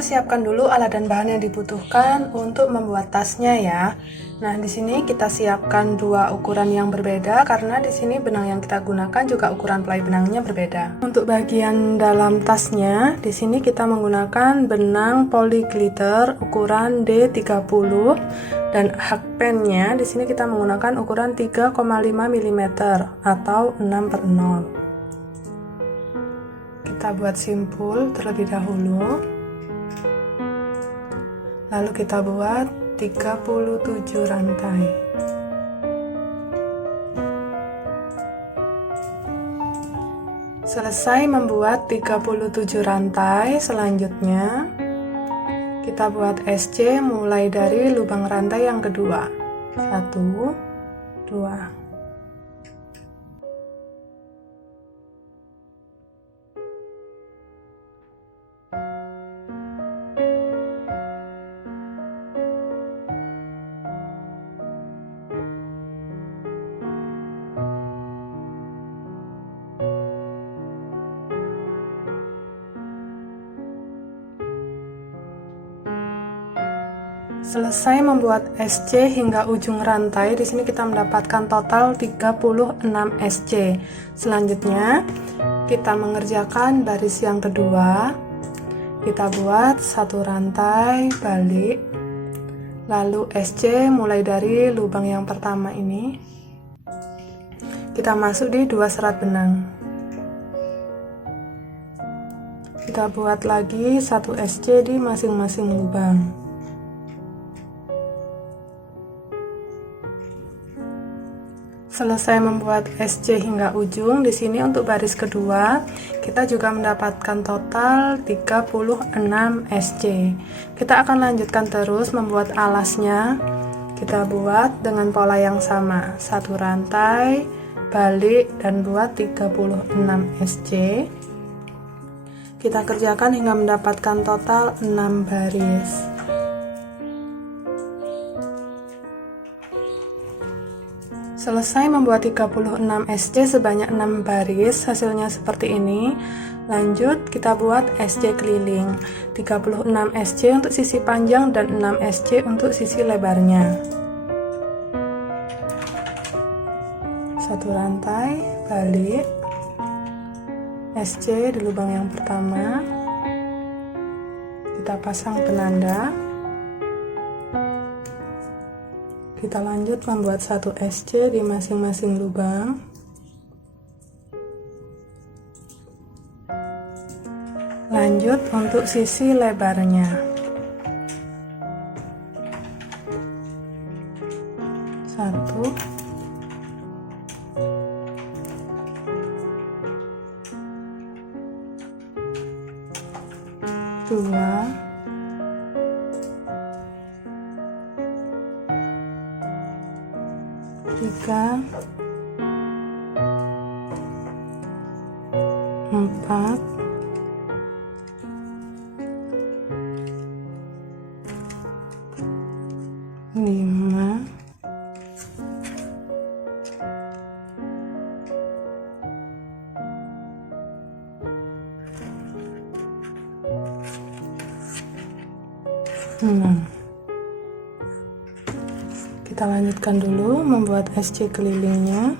Kita siapkan dulu alat dan bahan yang dibutuhkan untuk membuat tasnya ya. Nah, di sini kita siapkan dua ukuran yang berbeda karena di sini benang yang kita gunakan juga ukuran pelai benangnya berbeda. Untuk bagian dalam tasnya, di sini kita menggunakan benang poly glitter ukuran D30 dan hakpennya di sini kita menggunakan ukuran 3,5 mm atau 6/0. Kita buat simpul terlebih dahulu. Lalu kita buat 37 rantai. Selesai membuat 37 rantai, selanjutnya kita buat SC mulai dari lubang rantai yang kedua. 1, 2. Selesai membuat SC hingga ujung rantai, di sini kita mendapatkan total 36 SC. Selanjutnya, kita mengerjakan baris yang kedua. Kita buat satu rantai balik. Lalu SC mulai dari lubang yang pertama ini. Kita masuk di 2 serat benang. Kita buat lagi satu SC di masing-masing lubang. Selesai membuat SC hingga ujung, di sini untuk baris kedua kita juga mendapatkan total 36 SC. Kita akan lanjutkan terus membuat alasnya. Kita buat dengan pola yang sama, satu rantai balik dan buat 36 SC. Kita kerjakan hingga mendapatkan total 6 baris. Selesai membuat 36 SC sebanyak 6 baris, hasilnya seperti ini. Lanjut kita buat SC keliling, 36 SC untuk sisi panjang dan 6 SC untuk sisi lebarnya. Satu rantai balik, SC di lubang yang pertama, kita pasang penanda. Kita lanjut membuat satu SC di masing-masing lubang. Lanjut untuk sisi lebarnya. Satu. Dua. Tiga, 4, 5, 6. Kita lanjutkan dulu membuat SC kelilingnya.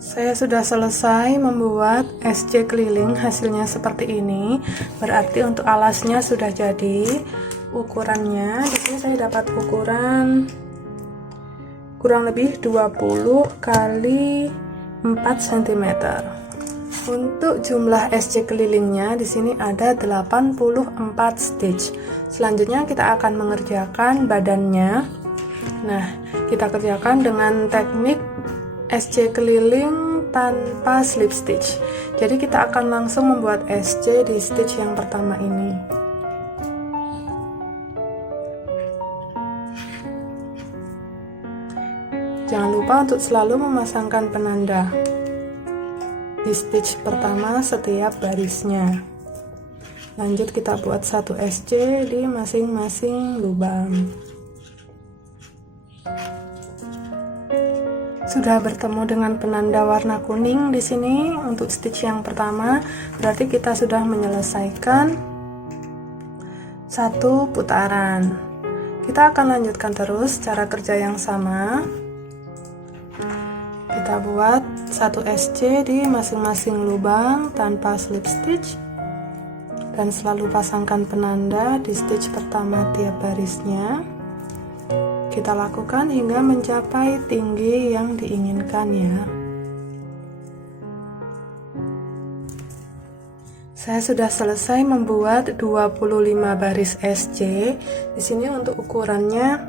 Saya sudah selesai membuat SC keliling, hasilnya seperti ini. Berarti untuk alasnya sudah jadi. Ukurannya di sini saya dapat ukuran kurang lebih 20 kali 4 cm. Untuk jumlah SC kelilingnya di sini ada 84 stitch. Selanjutnya kita akan mengerjakan badannya. Nah, kita kerjakan dengan teknik SC keliling tanpa slip stitch. Jadi kita akan langsung membuat SC di stitch yang pertama ini. Jangan lupa untuk selalu memasangkan penanda di stitch pertama setiap barisnya. Lanjut kita buat satu SC di masing-masing lubang. sudah bertemu dengan penanda warna kuning di sini untuk stitch yang pertama, berarti kita sudah menyelesaikan satu putaran. Kita akan lanjutkan terus cara kerja yang sama. Kita buat satu SC di masing-masing lubang tanpa slip stitch dan selalu pasangkan penanda di stitch pertama tiap barisnya. Kita lakukan hingga mencapai tinggi yang diinginkan ya. Saya sudah selesai membuat 25 baris SC. Di sini untuk ukurannya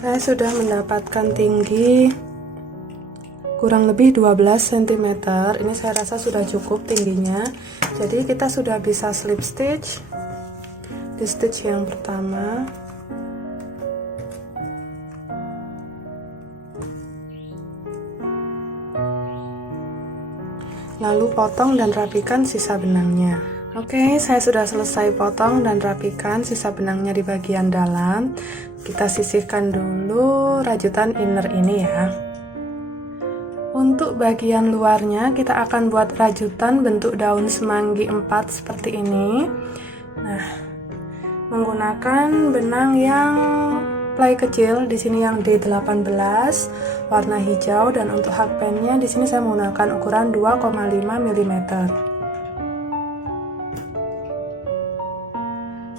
saya sudah mendapatkan tinggi kurang lebih 12 cm. Ini saya rasa sudah cukup tingginya. Jadi kita sudah bisa slip stitch di stitch yang pertama. Lalu potong dan rapikan sisa benangnya. Oke, saya sudah selesai potong dan rapikan sisa benangnya di bagian dalam. Kita sisihkan dulu rajutan inner ini ya. Untuk bagian luarnya kita akan buat rajutan bentuk daun semanggi 4 seperti ini. Nah, menggunakan benang yang play kecil, di sini yang D18 warna hijau, dan untuk hakpennya di sini saya menggunakan ukuran 2,5 mm.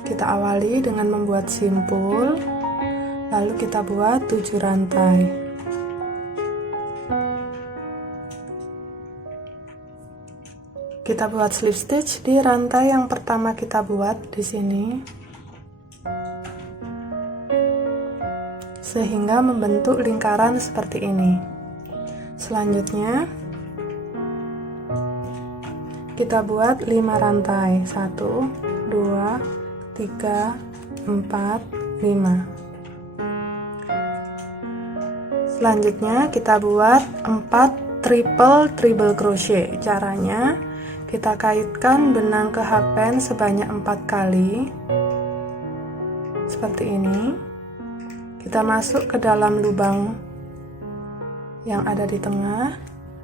Kita awali dengan membuat simpul, lalu kita buat 7 rantai. Kita buat slip stitch di rantai yang pertama kita buat di sini, sehingga membentuk lingkaran seperti ini. Selanjutnya kita buat 5 rantai, 1 2 3 4 5. Selanjutnya kita buat 4 triple crochet. Caranya kita kaitkan benang ke hakpen sebanyak 4 kali seperti ini. Kita masuk ke dalam lubang yang ada di tengah,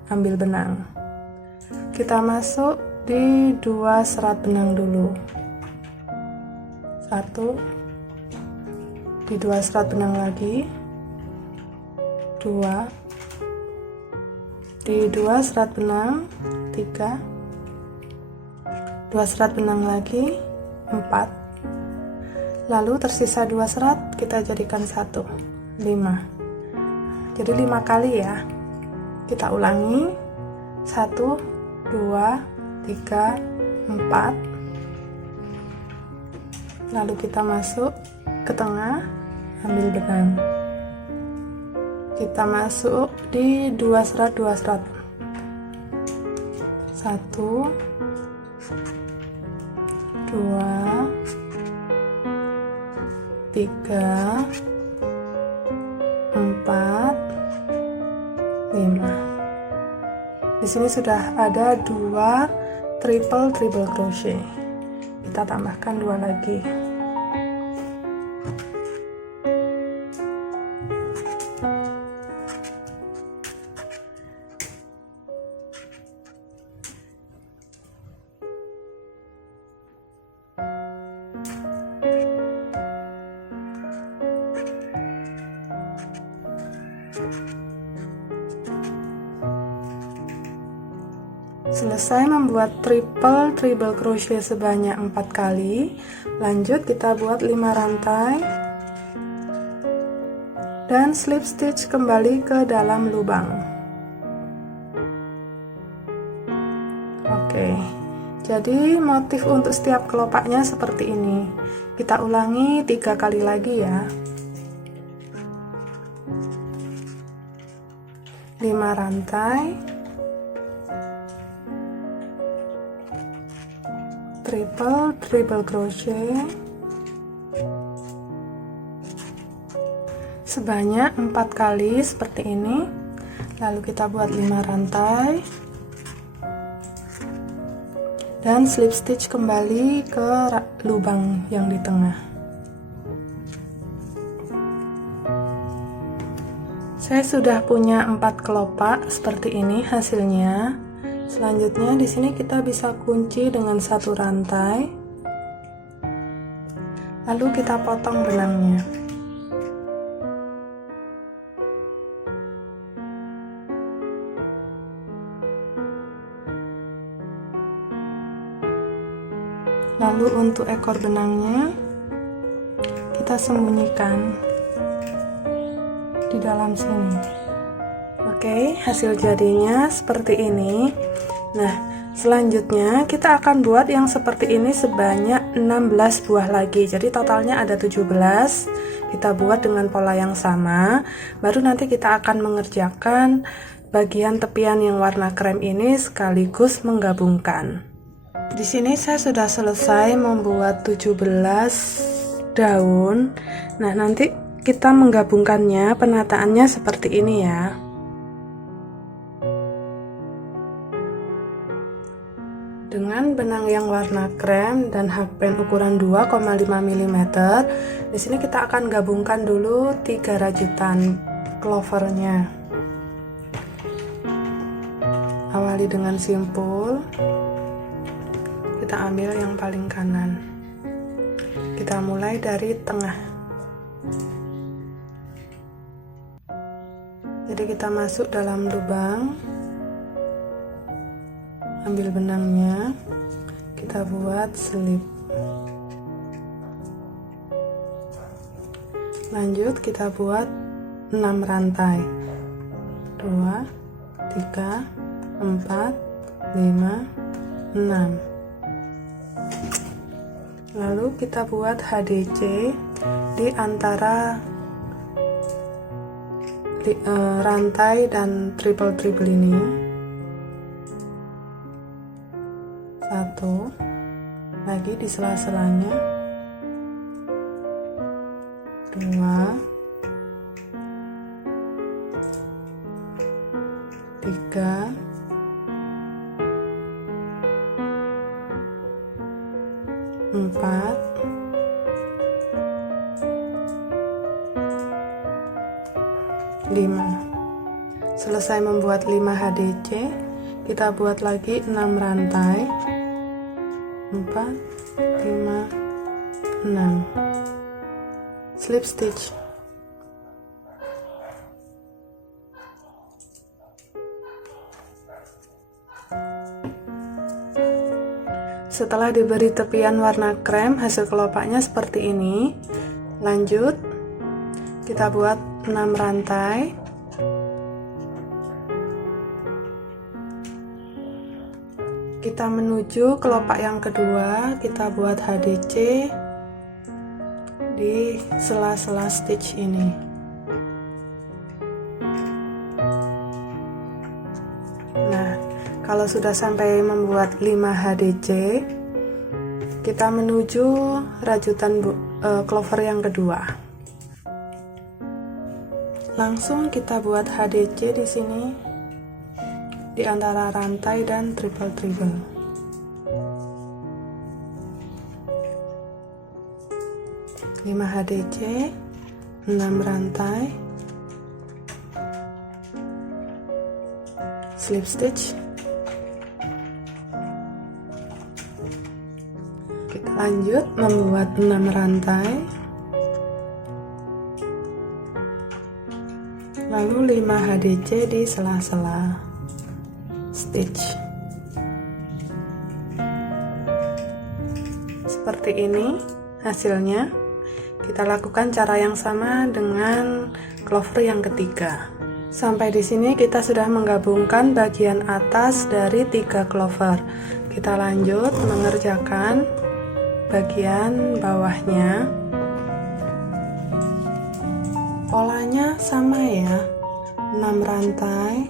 ambil benang. Kita masuk di 2 serat benang dulu. 1, di 2 serat benang lagi, 2, di 2 serat benang, 3, 2 serat benang lagi, 4. Lalu tersisa 2 serat, kita jadikan 1, 5. Jadi 5 kali ya. Kita ulangi, 1 2 3 4. Lalu kita masuk ke tengah, ambil benang. Kita masuk di 2 serat 1, 2 3 4 5. Di sini sudah ada 2 triple crochet. Kita tambahkan 2 lagi. Selesai membuat triple crochet sebanyak 4 kali. Lanjut kita buat 5 rantai dan slip stitch kembali ke dalam lubang. Oke, jadi motif untuk setiap kelopaknya seperti ini. Kita ulangi 3 kali lagi ya. 5 rantai, triple crochet sebanyak 4 kali seperti ini. Lalu kita buat 5 rantai dan slip stitch kembali ke lubang yang di tengah. Saya sudah punya 4 kelopak seperti ini hasilnya. Selanjutnya di sini kita bisa kunci dengan 1 rantai. Lalu kita potong benangnya. Lalu untuk ekor benangnya kita sembunyikan di dalam sini. Oke, hasil jadinya seperti ini. Nah, selanjutnya kita akan buat yang seperti ini sebanyak 16 buah lagi. Jadi totalnya ada 17. Kita buat dengan pola yang sama. Baru nanti kita akan mengerjakan bagian tepian yang warna krem ini sekaligus menggabungkan. Di sini saya sudah selesai membuat 17 daun. Nah, nanti kita menggabungkannya, penataannya seperti ini ya. Dengan benang yang warna krem dan hakpen ukuran 2,5 mm. Di sini kita akan gabungkan dulu 3 rajutan clovernya. Awali dengan simpul. Kita ambil yang paling kanan. Kita mulai dari tengah. Jadi kita masuk dalam lubang, ambil benangnya, kita buat selip. Lanjut kita buat 6 rantai. 2, 3, 4, 5, 6. Lalu kita buat HDC di antara rantai dan triple ini. 1 lagi di sela-selanya, 2, 3, 4, 5. Selesai membuat 5 HDC, kita buat lagi 6 rantai. 4, 5, 6. Slip stitch. Setelah diberi tepian warna krem, hasil kelopaknya seperti ini. Lanjut, kita buat 6 rantai. Kita menuju kelopak yang kedua, kita buat HDC di sela-sela stitch ini. Nah, kalau sudah sampai membuat 5 HDC, kita menuju rajutan clover yang kedua. Langsung kita buat HDC di sini di antara rantai dan triple. 5 HDC, 6 rantai, slip stitch. Kita lanjut membuat 6 rantai. Lalu 5 HDC di sela-sela stitch. Seperti ini hasilnya. Kita lakukan cara yang sama dengan clover yang ketiga. Sampai di sini kita sudah menggabungkan bagian atas dari 3 clover. Kita lanjut mengerjakan bagian bawahnya. Polanya sama ya, 6 rantai,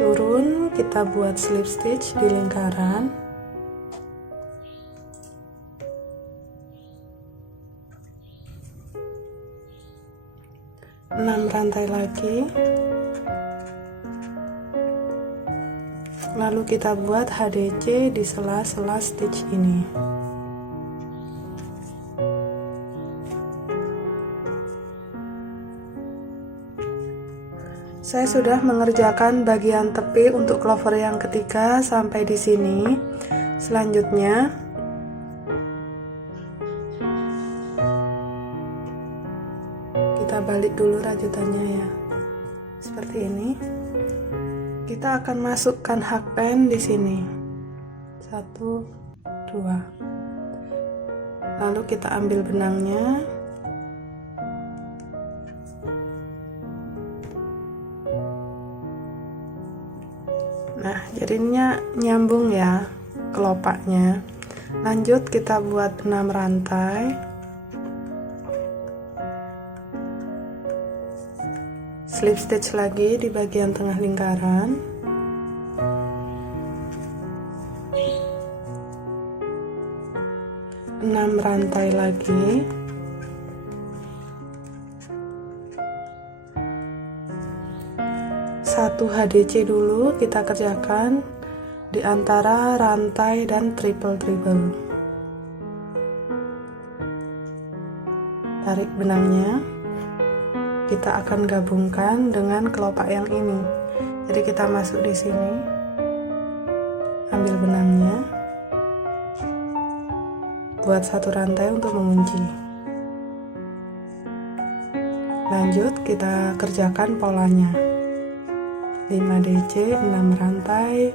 turun, kita buat slip stitch di lingkaran, enam rantai lagi, lalu kita buat HDC di sela-sela stitch ini. Saya sudah mengerjakan bagian tepi untuk clover yang ketiga sampai di sini. Selanjutnya kita balik dulu rajutannya ya. Seperti ini. Kita akan masukkan hakpen di sini. 1, 2. Lalu kita ambil benangnya. Nah, jadinya nyambung ya kelopaknya. Lanjut kita buat 6 rantai. Slip stitch lagi di bagian tengah lingkaran. Enam rantai lagi. Satu HDC dulu kita kerjakan di antara rantai dan triple. Tarik benangnya. Kita akan gabungkan dengan kelopak yang ini. Jadi kita masuk di sini. Ambil benangnya. Buat satu rantai untuk mengunci. Lanjut kita kerjakan polanya. 5 DC, 6 rantai,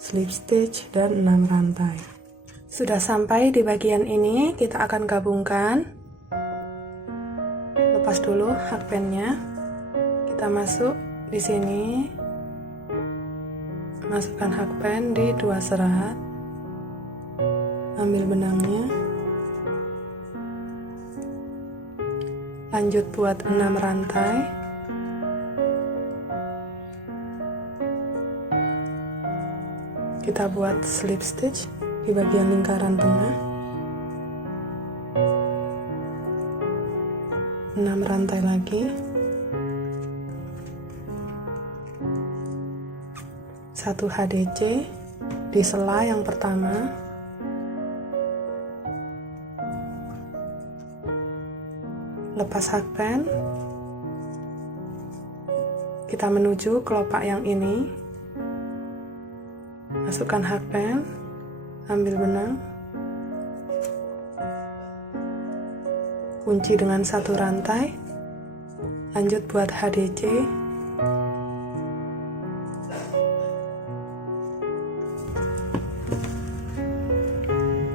slip stitch, dan 6 rantai. Sudah sampai di bagian ini, kita akan gabungkan. Lepas dulu hakpennya. Kita masuk di sini. Masukkan hakpen di 2 serat. Ambil benangnya. Lanjut buat 6 rantai. Kita buat slip stitch di bagian lingkaran tengah. 6 rantai lagi. 1 HDC di sela yang pertama. Lepas hakpen. Kita menuju kelopak yang ini. Masukkan hakpen, ambil benang, kunci dengan 1 rantai, lanjut buat HDC,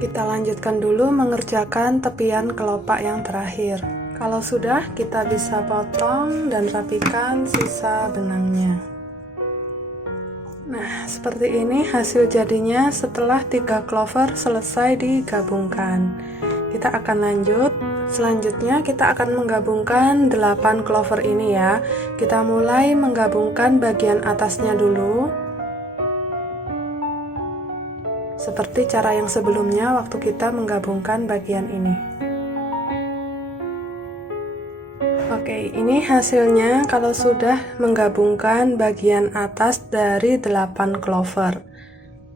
kita lanjutkan dulu mengerjakan tepian kelopak yang terakhir. Kalau sudah, kita bisa potong dan rapikan sisa benangnya. Nah, seperti ini hasil jadinya setelah 3 clover selesai digabungkan. Kita akan lanjut. Selanjutnya kita akan menggabungkan 8 clover ini ya. Kita mulai menggabungkan bagian atasnya dulu. Seperti cara yang sebelumnya waktu kita menggabungkan bagian ini. Oke, ini hasilnya kalau sudah menggabungkan bagian atas dari 8 clover.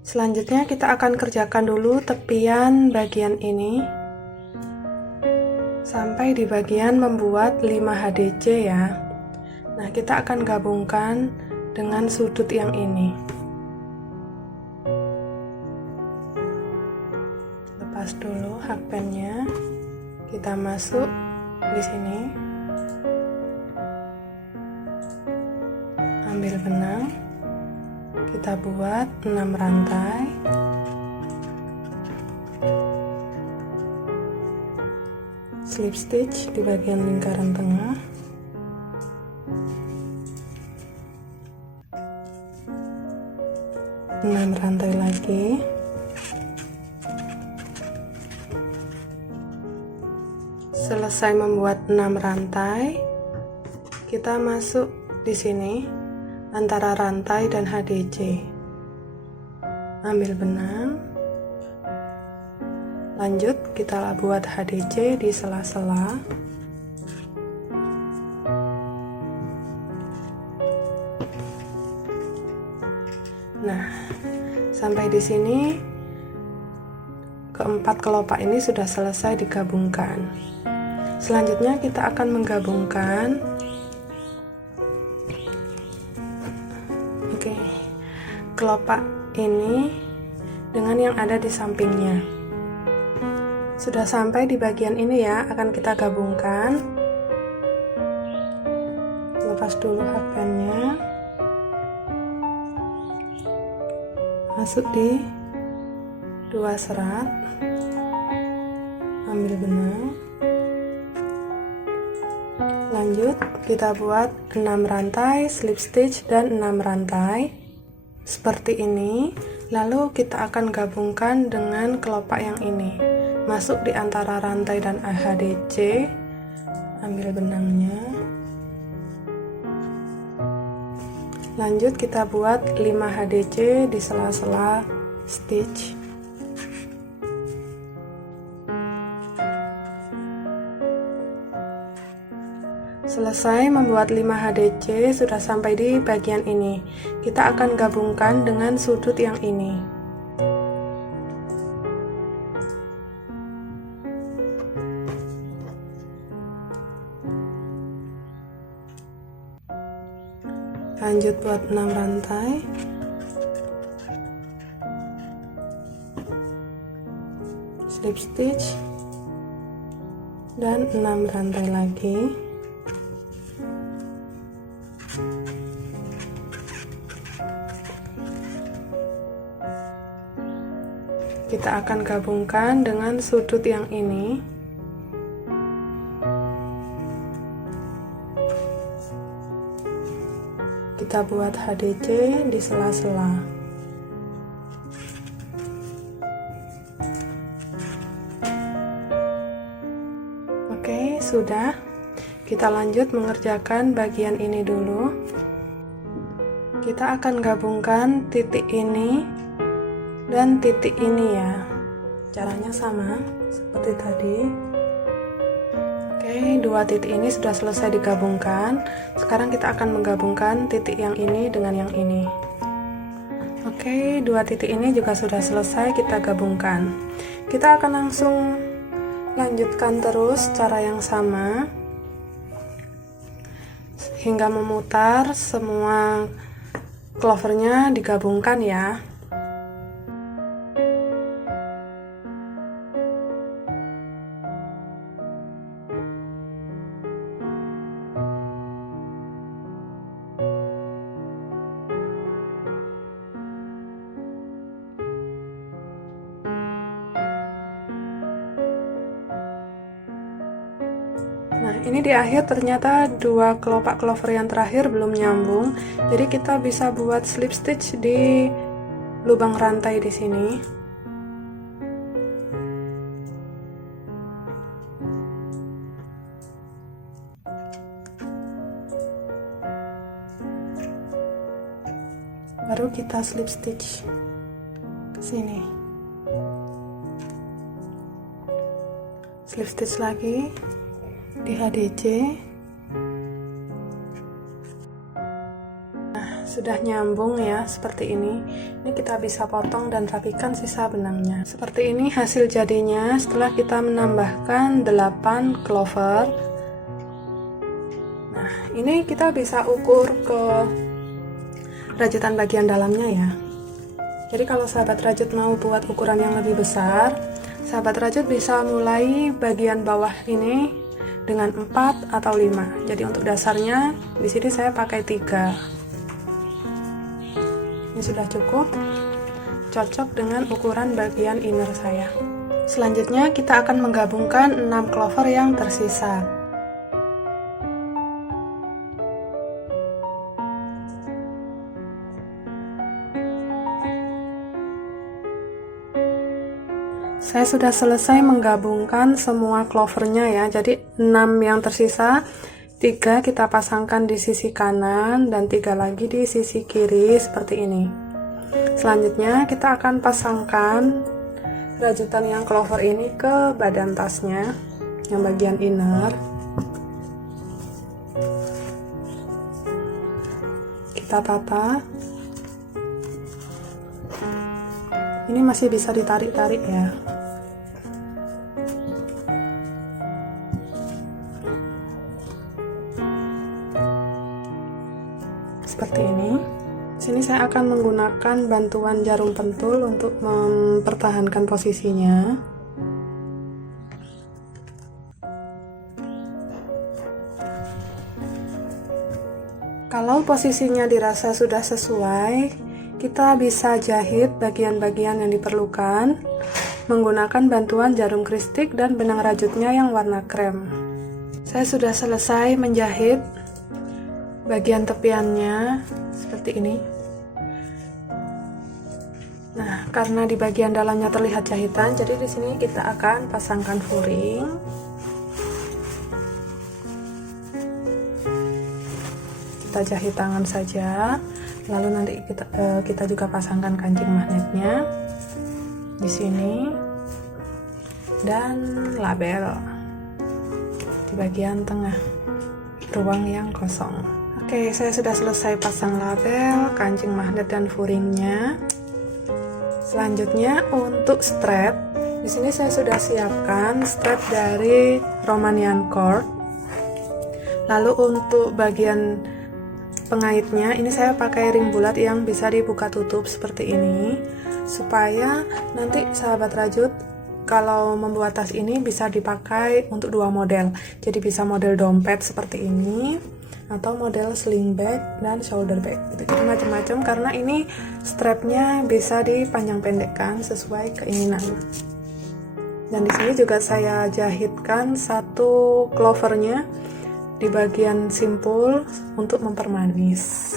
Selanjutnya kita akan kerjakan dulu tepian bagian ini sampai di bagian membuat 5 HDC ya. Nah, kita akan gabungkan dengan sudut yang ini. Lepas dulu hakpennya. Kita masuk di sini. Ambil benang, kita buat 6 rantai, slip stitch di bagian lingkaran tengah, enam rantai lagi, selesai membuat 6 rantai, kita masuk di sini antara rantai dan HDC. Ambil benang. Lanjut kita buat HDC di sela-sela. Nah, sampai di sini keempat kelopak ini sudah selesai digabungkan. Selanjutnya kita akan menggabungkan kelopak ini dengan yang ada di sampingnya. Sudah sampai di bagian ini ya, akan kita gabungkan. Lepas dulu hakbannya, masuk di 2 serat, ambil benang, lanjut kita buat 6 rantai slip stitch dan 6 rantai seperti ini. Lalu kita akan gabungkan dengan kelopak yang ini, masuk di antara rantai dan HDC, ambil benangnya, lanjut kita buat 5 HDC di sela-sela stitch. Selesai membuat 5 HDC, sudah sampai di bagian ini. Kita akan gabungkan dengan sudut yang ini. Lanjut buat 6 rantai. Slip stitch dan 6 rantai lagi. Kita akan gabungkan dengan sudut yang ini. Kita buat HDC di sela-sela. Oke, sudah. Kita lanjut mengerjakan bagian ini dulu. Kita akan gabungkan titik ini dan titik ini ya. Caranya sama seperti tadi. Oke, 2 titik ini sudah selesai digabungkan. Sekarang kita akan menggabungkan titik yang ini dengan yang ini. Oke, 2 titik ini juga sudah selesai kita gabungkan. Kita akan langsung lanjutkan terus cara yang sama hingga memutar semua clovernya digabungkan ya. Nah, ini di akhir ternyata 2 kelopak clover yang terakhir belum nyambung. Jadi kita bisa buat slip stitch di lubang rantai di sini. Baru kita slip stitch ke sini. Slip stitch lagi di HDC. Nah, sudah nyambung ya seperti ini. Ini kita bisa potong dan rapikan sisa benangnya. Seperti ini hasil jadinya setelah kita menambahkan 8 clover. Nah, ini kita bisa ukur ke rajutan bagian dalamnya ya. Jadi kalau sahabat rajut mau buat ukuran yang lebih besar, sahabat rajut bisa mulai bagian bawah ini dengan 4 atau 5. Jadi untuk dasarnya di sini saya pakai 3. Ini sudah cukup, cocok dengan ukuran bagian inner saya. Selanjutnya kita akan menggabungkan 6 clover yang tersisa. Saya sudah selesai menggabungkan semua clovernya ya. Jadi 6 yang tersisa, 3 kita pasangkan di sisi kanan dan 3 lagi di sisi kiri seperti ini. Selanjutnya kita akan pasangkan rajutan yang clover ini ke badan tasnya yang bagian inner. Kita tata. Ini masih bisa ditarik-tarik ya. Seperti ini. Sini saya akan akan menggunakan bantuan jarum pentul untuk mempertahankan posisinya. Kalau posisinya dirasa sudah sesuai, kita bisa jahit bagian-bagian yang diperlukan menggunakan bantuan jarum kristik dan benang rajutnya yang warna krem. Saya sudah selesai menjahit bagian tepiannya seperti ini. Nah, karena di bagian dalamnya terlihat jahitan, jadi di sini kita akan pasangkan furing. Kita jahit tangan saja, lalu nanti kita juga pasangkan kancing magnetnya di sini dan label di bagian tengah ruang yang kosong. Oke, saya sudah selesai pasang label, kancing magnet dan furingnya. Selanjutnya untuk strap, di sini saya sudah siapkan strap dari Romanian cord. Lalu untuk bagian pengaitnya, ini saya pakai ring bulat yang bisa dibuka tutup seperti ini, supaya nanti sahabat rajut kalau membuat tas ini bisa dipakai untuk dua model. Jadi bisa model dompet seperti ini, atau model sling bag dan shoulder bag. Jadi macam-macam, karena ini strapnya bisa dipanjang pendekkan sesuai keinginan. Dan di sini juga saya jahitkan satu clovernya di bagian simpul untuk mempermanis.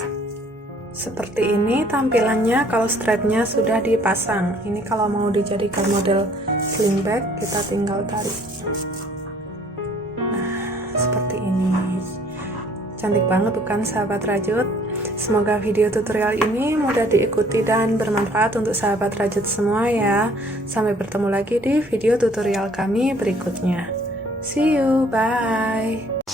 Seperti ini tampilannya kalau strapnya sudah dipasang. Ini kalau mau dijadikan model sling bag, kita tinggal tarik. Nah, seperti ini. Cantik banget bukan sahabat rajut? Semoga video tutorial ini mudah diikuti dan bermanfaat untuk sahabat rajut semua ya. Sampai bertemu lagi di video tutorial kami berikutnya. See you, bye!